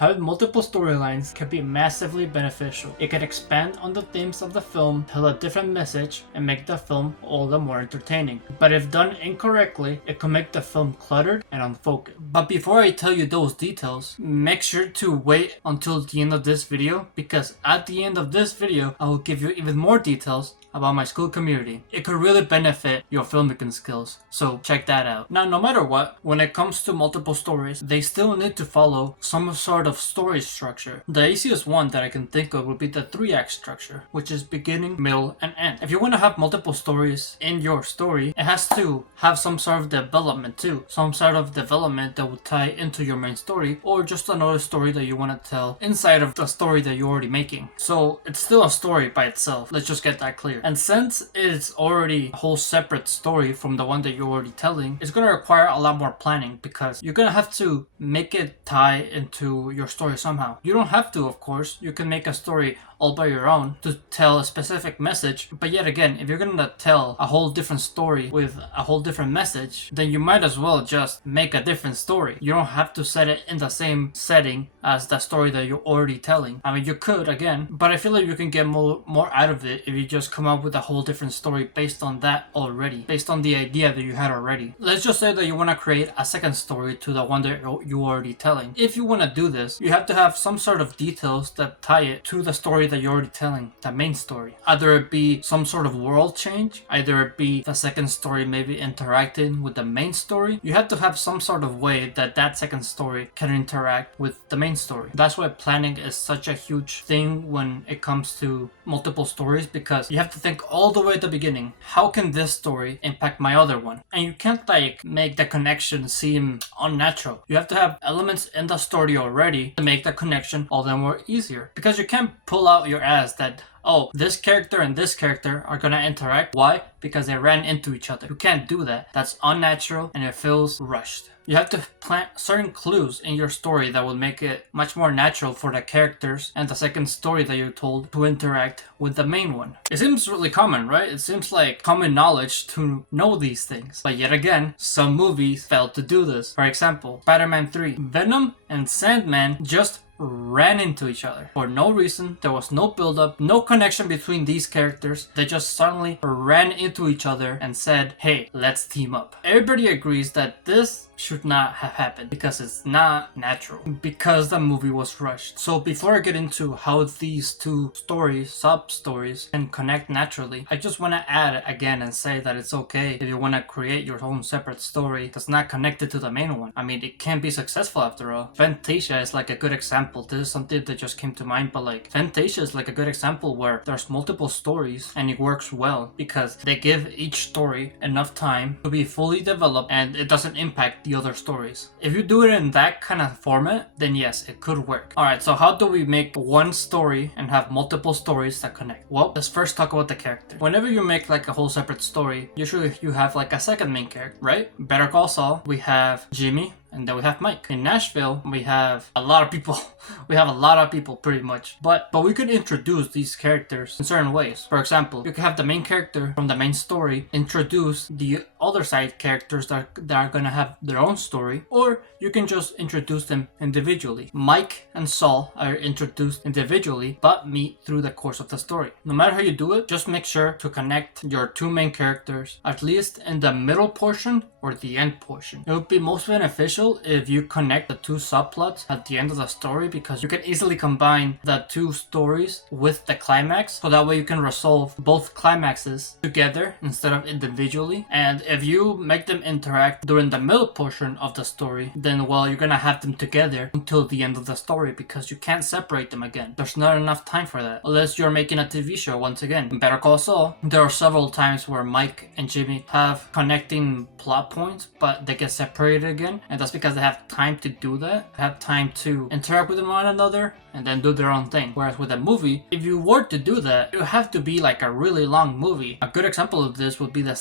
Having multiple storylines can be massively beneficial. It can expand on the themes of the film, tell a different message, and make the film all the more entertaining. But if done incorrectly, it can make the film cluttered and unfocused. But before I tell you those details, make sure to wait until the end of this video, because at the end of this video, I will give you even more details about my school community. It could really benefit your filmmaking skills, so check that out. Now, no matter what, when it comes to multiple stories, they still need to follow some sort of story structure. The easiest one that I can think of would be the 3-act structure, which is beginning, middle, and end. If you want to have multiple stories in your story, it has to have some sort of development too. Some sort of development that will tie into your main story, or just another story that you want to tell inside of the story that you're already making. So it's still a story by itself. Let's just get that clear. And since it's already a whole separate story from the one that you're already telling, it's going to require a lot more planning, because you're going to have to make it tie into your story somehow. You don't have to, of course. You can make a story all by your own to tell a specific message, but yet again, if you're gonna tell a whole different story with a whole different message, then you might as well just make a different story. You don't have to set it in the same setting as the story that you're already telling. I mean, you could, again, but I feel like you can get more out of it if you just come up with a whole different story based on that already, based on the idea that you had already. Let's just say that you want to create a second story to the one that you're already telling. If you want to do this, you have to have some sort of details that tie it to the story that you're already telling, the main story. Either it be some sort of world change, either it be the second story maybe interacting with the main story. You have to have some sort of way that that second story can interact with the main story. That's why planning is such a huge thing when it comes to multiple stories, because you have to think all the way at the beginning, how can this story impact my other one? And you can't like make the connection seem unnatural. You have to have elements in the story already to make the connection all the more easier, because you can't pull out your ass that, oh, this character and this character are gonna interact. Why? Because they ran into each other. You can't do that. That's unnatural and it feels rushed. You have to plant certain clues in your story that will make it much more natural for the characters and the second story that you told to interact with the main one. It seems really common, right? It seems like common knowledge to know these things. But yet again, some movies failed to do this. For example, Spider-Man 3. Venom and Sandman just ran into each other for no reason. There was no build-up, no connection between these characters. They just suddenly ran into each other and said, hey, let's team up. Everybody agrees that this should not have happened, because it's not natural, because the movie was rushed. So before I get into how these two stories, sub-stories, can connect naturally, I just want to add again and say that it's okay if you want to create your own separate story that's not connected to the main one. I mean, it can be successful after all. Fantasia is like a good example. This is something that just came to mind, but like Fantasia is like a good example where there's multiple stories and it works well because they give each story enough time to be fully developed and it doesn't impact the other stories. If you do it in that kind of format, then yes, it could work. Alright, so how do we make one story and have multiple stories that connect? Well, let's first talk about the character. Whenever you make like a whole separate story, usually you have like a second main character, right? Better Call Saul, we have Jimmy, and then we have Mike. In Nashville, we have a lot of people. We have a lot of people pretty much. But we could introduce these characters in certain ways. For example, you could have the main character from the main story introduce the other side characters that are gonna have their own story, or you can just introduce them individually. Mike and Saul are introduced individually but meet through the course of the story. No matter how you do it, just make sure to connect your two main characters at least in the middle portion or the end portion. It would be most beneficial if you connect the two subplots at the end of the story, because you can easily combine the two stories with the climax, so that way you can resolve both climaxes together instead of individually. And if you make them interact during the middle portion of the story, then well, you're gonna have them together until the end of the story, because you can't separate them again. There's not enough time for that, unless you're making a TV show. Once again, in Better Call Saul, there are several times where Mike and Jimmy have connecting plot points, but they get separated again, and that's because they have time to do that, have time to interact with one another and then do their own thing. Whereas with a movie, if you were to do that, it would have to be like a really long movie. A good example of this would be the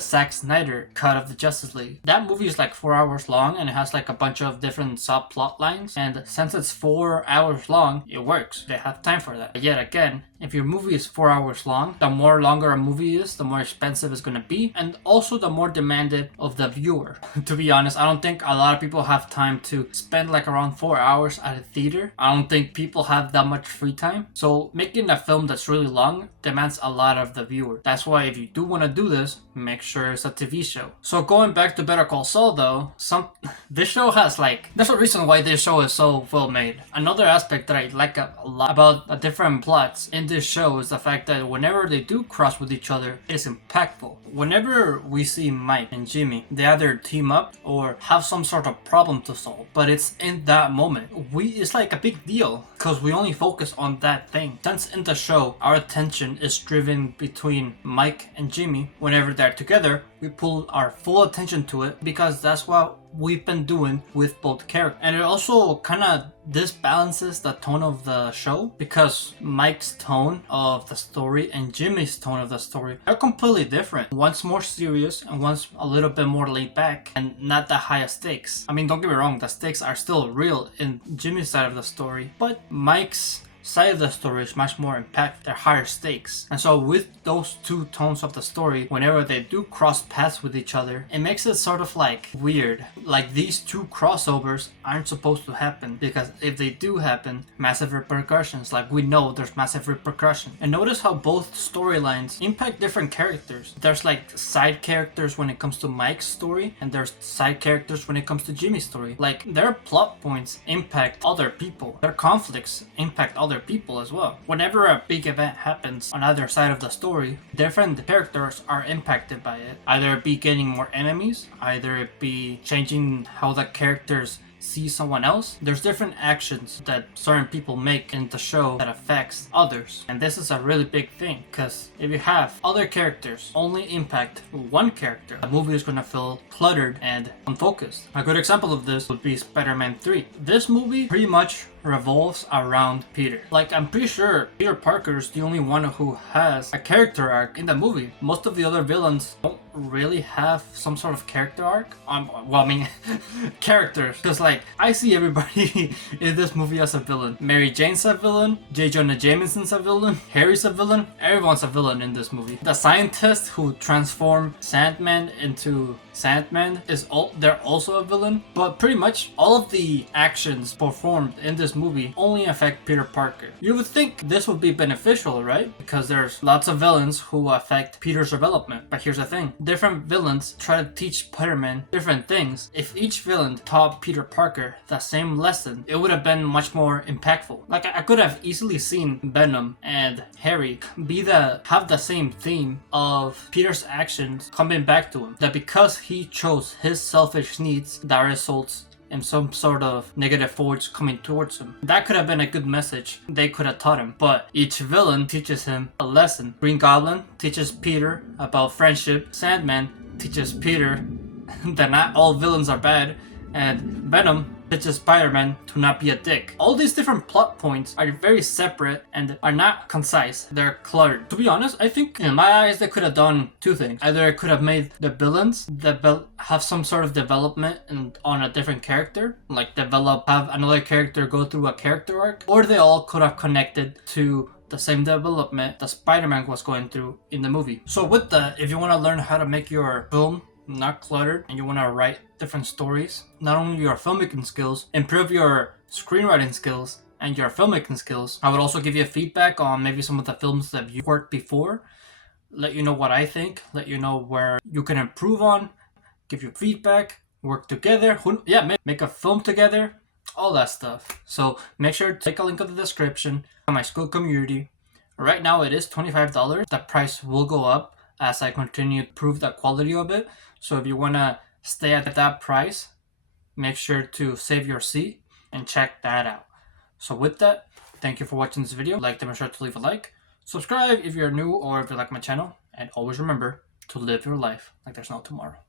Zack Snyder cut of the Justice League. That movie is like 4 hours long and it has like a bunch of different subplot lines, and since it's 4 hours long, it works. They have time for that. But yet again, if your movie is 4 hours long, the more longer a movie is, the more expensive it's gonna be, and also the more demanded of the viewer. To be honest, I don't think a lot of people have time to spend like around 4 hours at a theater. I don't think people have that much free time. So making a film that's really long demands a lot of the viewer. That's why if you do want to do this, make sure it's a TV show. So going back to Better Call Saul though, this show has like, there's a reason why this show is so well made. Another aspect that I like a lot about the different plots in this show is the fact that whenever they do cross with each other, it is impactful. Whenever we see Mike and Jimmy, they either team up or have some sort of problem to solve, but it's in that moment. It's like a big deal because we only focus on that thing. Since in the show, our attention is driven between Mike and Jimmy. Whenever they're together, we pull our full attention to it because that's what we've been doing with both characters. And it also kind of disbalances the tone of the show because Mike's tone of the story and Jimmy's tone of the story are completely different. One's more serious and one's a little bit more laid back and not the highest stakes. I mean, don't get me wrong, the stakes are still real in Jimmy's side of the story, but Mike's side of the story is much more impactful. They're higher stakes. And so with those two tones of the story, whenever they do cross paths with each other, it makes it sort of like weird. Like these two crossovers aren't supposed to happen because if they do happen, massive repercussions. Like we know there's massive repercussions. And notice how both storylines impact different characters. There's like side characters when it comes to Mike's story and there's side characters when it comes to Jimmy's story. Like their plot points impact other people. Their conflicts impact other people as well. Whenever a big event happens on either side of the story, different characters are impacted by it. Either it be getting more enemies, either it be changing how the characters see someone else. There's different actions that certain people make in the show that affects others. And this is a really big thing because if you have other characters only impact one character, the movie is going to feel cluttered and unfocused. A good example of this would be Spider-Man 3. This movie pretty much revolves around Peter. Like, I'm pretty sure Peter Parker is the only one who has a character arc in the movie. Most of the other villains don't really have some sort of character arc. Characters. Because, like, I see everybody in this movie as a villain. Mary Jane's a villain. J. Jonah Jameson's a villain. Harry's a villain. Everyone's a villain in this movie. The scientist who transformed Sandman into Sandman they're also a villain. But pretty much all of the actions performed in this movie only affect Peter Parker. You would think this would be beneficial, right? Because there's lots of villains who affect Peter's development. But here's the thing. Different villains try to teach Spider-Man different things. If each villain taught Peter Parker the same lesson, it would have been much more impactful. Like I could have easily seen Venom and Harry have the same theme of Peter's actions coming back to him. That because he chose his selfish needs, that results in some sort of negative force coming towards him. That could have been a good message they could have taught him, but each villain teaches him a lesson. Green Goblin teaches Peter about friendship. Sandman teaches Peter that not all villains are bad, and Venom teaches Spider-Man to not be a dick. All these different plot points are very separate and are not concise. They're cluttered. To be honest, I think in my eyes they could have done two things. Either it could have made the villains have some sort of development on a different character, like have another character go through a character arc, or they all could have connected to the same development that Spider-Man was going through in the movie. So with that, if you want to learn how to make your film not cluttered and you want to write different stories, not only your filmmaking skills, improve your screenwriting skills and your filmmaking skills. I would also give you feedback on maybe some of the films that you've worked before, let you know what I think, let you know where you can improve on, give you feedback, work together, make a film together, all that stuff. So make sure to take a link in the description on my Skool community. Right now it is $25. The price will go up as I continue to prove the quality of it. So if you want to stay at that price, make sure to save your seat and check that out. So with that, thank you for watching this video. Like, make sure to leave a like. Subscribe if you're new or if you like my channel. And always remember to live your life like there's no tomorrow.